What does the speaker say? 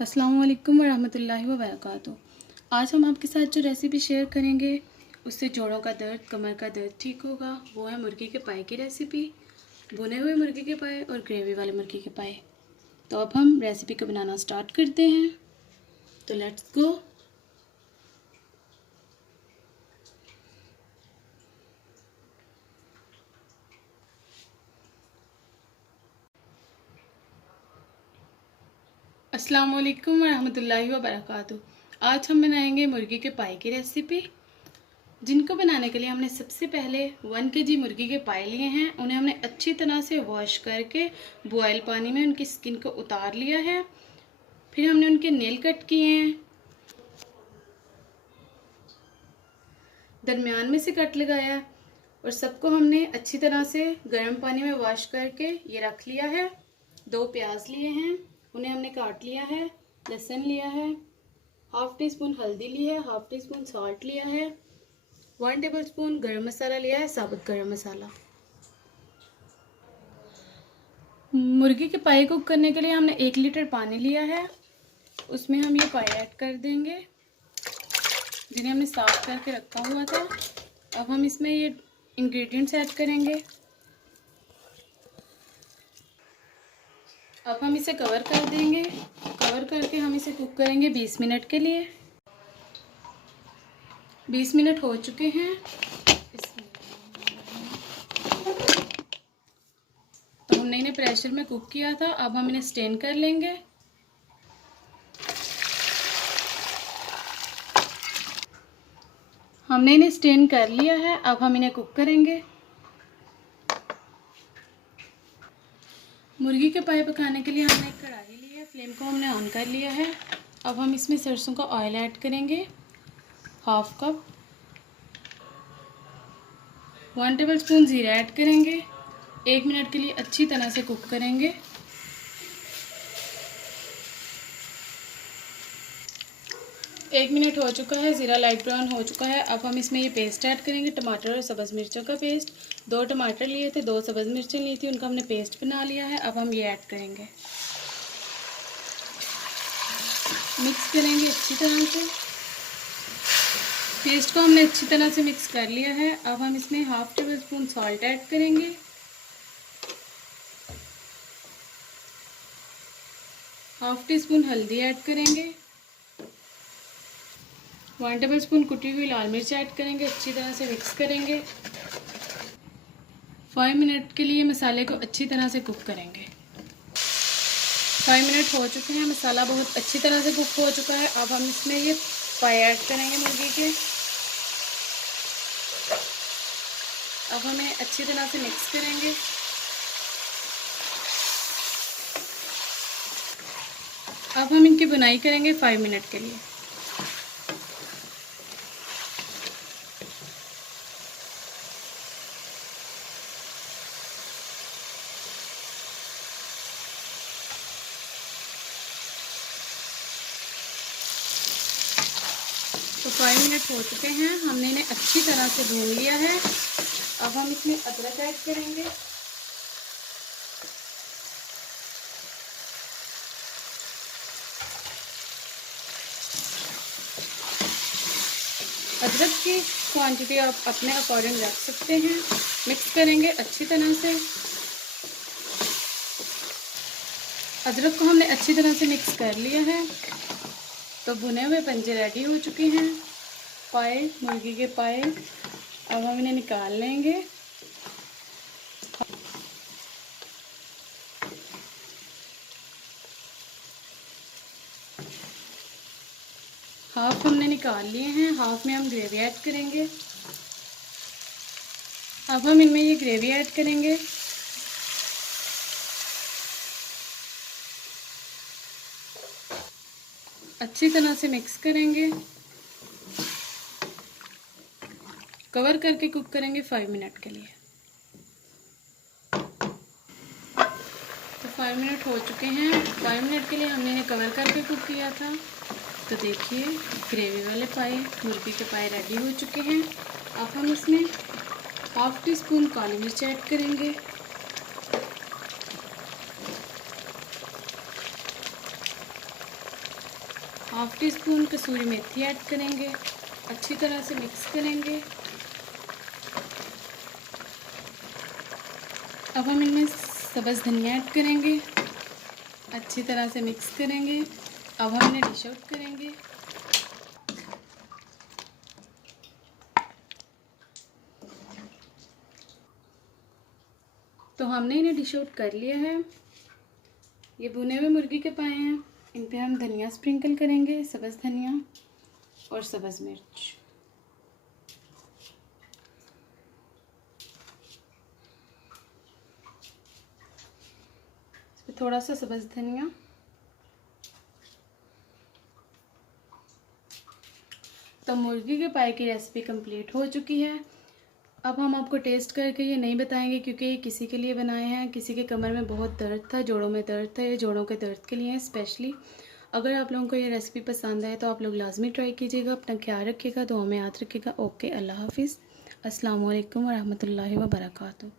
अस्सलाम वालेकुम वरहमतुल्लाहि वबरकातुहू। आज हम आपके साथ जो रेसिपी शेयर करेंगे उससे जोड़ों का दर्द, कमर का दर्द ठीक होगा। वो है मुर्गी के पाए की रेसिपी, भुने हुए मुर्गी के पाए और ग्रेवी वाले मुर्गी के पाए। तो अब हम रेसिपी को बनाना स्टार्ट करते हैं। तो लेट्स गो। अस्सलाम वालेकुम वरहमतुल्लाहि वबरकातुहू। आज हम बनाएंगे मुर्गी के पाए की रेसिपी, जिनको बनाने के लिए हमने सबसे पहले 1 kg मुर्गी के पाए लिए हैं। उन्हें हमने अच्छी तरह से वॉश करके बॉयल पानी में उनकी स्किन को उतार लिया है। फिर हमने उनके नेल कट किए हैं, दरमियान में से कट लगाया और सबको हमने अच्छी तरह से गर्म पानी में वॉश करके ये रख लिया है। 2 प्याज लिए हैं, उन्हें हमने काट लिया है। लहसुन लिया है, हाफ टी स्पून हल्दी ली है, हाफ टी स्पून सॉल्ट लिया है, 1 टेबलस्पून गरम मसाला लिया है, साबुत गरम मसाला। मुर्गी के पाए कुक करने के लिए हमने 1 लीटर पानी लिया है। उसमें हम ये पाए ऐड कर देंगे, जिन्हें हमने साफ करके रखा हुआ था। अब हम इसमें ये इंग्रेडिएंट्स ऐड करेंगे। अब हम इसे कवर कर देंगे। कवर करके हम इसे कुक करेंगे 20 मिनट के लिए। 20 मिनट हो चुके हैं। तो हमने इन्हें प्रेशर में कुक किया था। अब हम इन्हें स्टेन कर लेंगे। हमने इन्हें स्टेन कर लिया है। अब हम इन्हें कुक करेंगे। मुर्गी के पाए पकाने के लिए हमने एक कढ़ाई ली है, फ्लेम को हमने ऑन कर लिया है। अब हम इसमें सरसों का ऑयल ऐड करेंगे, हाफ कप। 1 टेबलस्पून जीरा ऐड करेंगे। 1 मिनट के लिए अच्छी तरह से कुक करेंगे। 1 मिनट हो चुका है, ज़ीरा लाइट ब्राउन हो चुका है। अब हम इसमें ये पेस्ट ऐड करेंगे, टमाटर और सब्ज़ मिर्चों का पेस्ट। 2 टमाटर लिए थे, 2 सब्ज़ मिर्चें ली थी, उनका हमने पेस्ट बना लिया है। अब हम ये ऐड करेंगे, मिक्स करेंगे अच्छी तरह से। पेस्ट को हमने अच्छी तरह से मिक्स कर लिया है। अब हम इसमें half table spoon salt add करेंगे, हाफ टी स्पून हल्दी ऐड करेंगे, 1 टेबल स्पून कुटी हुई लाल मिर्च ऐड करेंगे। अच्छी तरह से मिक्स करेंगे। 5 मिनट के लिए मसाले को अच्छी तरह से कुक करेंगे। 5 मिनट हो चुके हैं, मसाला बहुत अच्छी तरह से कुक हो चुका है। अब हम इसमें ये पाए ऐड करेंगे मुर्गी के। अब हमें अच्छी तरह से मिक्स करेंगे। अब हम इनकी बुनाई करेंगे 5 मिनट के लिए। तो 5 मिनट हो चुके हैं, हमने इन्हें अच्छी तरह से भून लिया है। अब हम इसमें अदरक ऐड करेंगे। अदरक की क्वांटिटी आप अपने अकॉर्डिंग रख सकते हैं। मिक्स करेंगे अच्छी तरह से। अदरक को हमने अच्छी तरह से मिक्स कर लिया है। तो भुने हुए पंजे रेडी हो चुके हैं, पाए, मुर्गी के पाए। अब हम इन्हें निकाल लेंगे। हाफ हमने निकाल लिए हैं, हाफ में हम ग्रेवी ऐड करेंगे। अब हम इनमें ये ग्रेवी ऐड करेंगे। अच्छी तरह से मिक्स करेंगे। कवर करके कुक करेंगे 5 मिनट के लिए। तो 5 मिनट हो चुके हैं। 5 मिनट के लिए हमने इन्हें कवर करके कुक किया था। तो देखिए, ग्रेवी वाले पाए, मुर्गी के पाए रेडी हो चुके हैं। अब हम इसमें हाफ टी स्पून काली मिर्च ऐड करेंगे, हाफ़ टी स्पून कसूरी मेथी ऐड करेंगे, अच्छी तरह से मिक्स करेंगे। अब हम इनमें सब्ज़ धनिया ऐड करेंगे, अच्छी तरह से मिक्स करेंगे। अब हम इन्हें डिश आउट करेंगे। तो हमने इन्हें डिश आउट कर लिया है। ये भुने हुए मुर्गी के पाए हैं, इन पे हम धनिया स्प्रिंकल करेंगे, सब्ज़ धनिया और सब्ज़ मिर्च। इस पे थोड़ा सा सब्ज़ धनिया। तो मुर्गी के पाए की रेसिपी कंप्लीट हो चुकी है। अब हम आपको टेस्ट करके ये नहीं बताएंगे क्योंकि ये किसी के लिए बनाए हैं, किसी के कमर में बहुत दर्द था, जोड़ों में दर्द था, ये जोड़ों के दर्द के लिए है स्पेशली। अगर आप लोगों को ये रेसिपी पसंद आए तो आप लोग लाजमी ट्राई कीजिएगा। अपना ख्याल रखिएगा, दुआ में याद रखिएगा। ओके, अल्लाह हाफिज़। अस्सलाम वालेकुम व रहमतुल्लाहि व बरकातहू।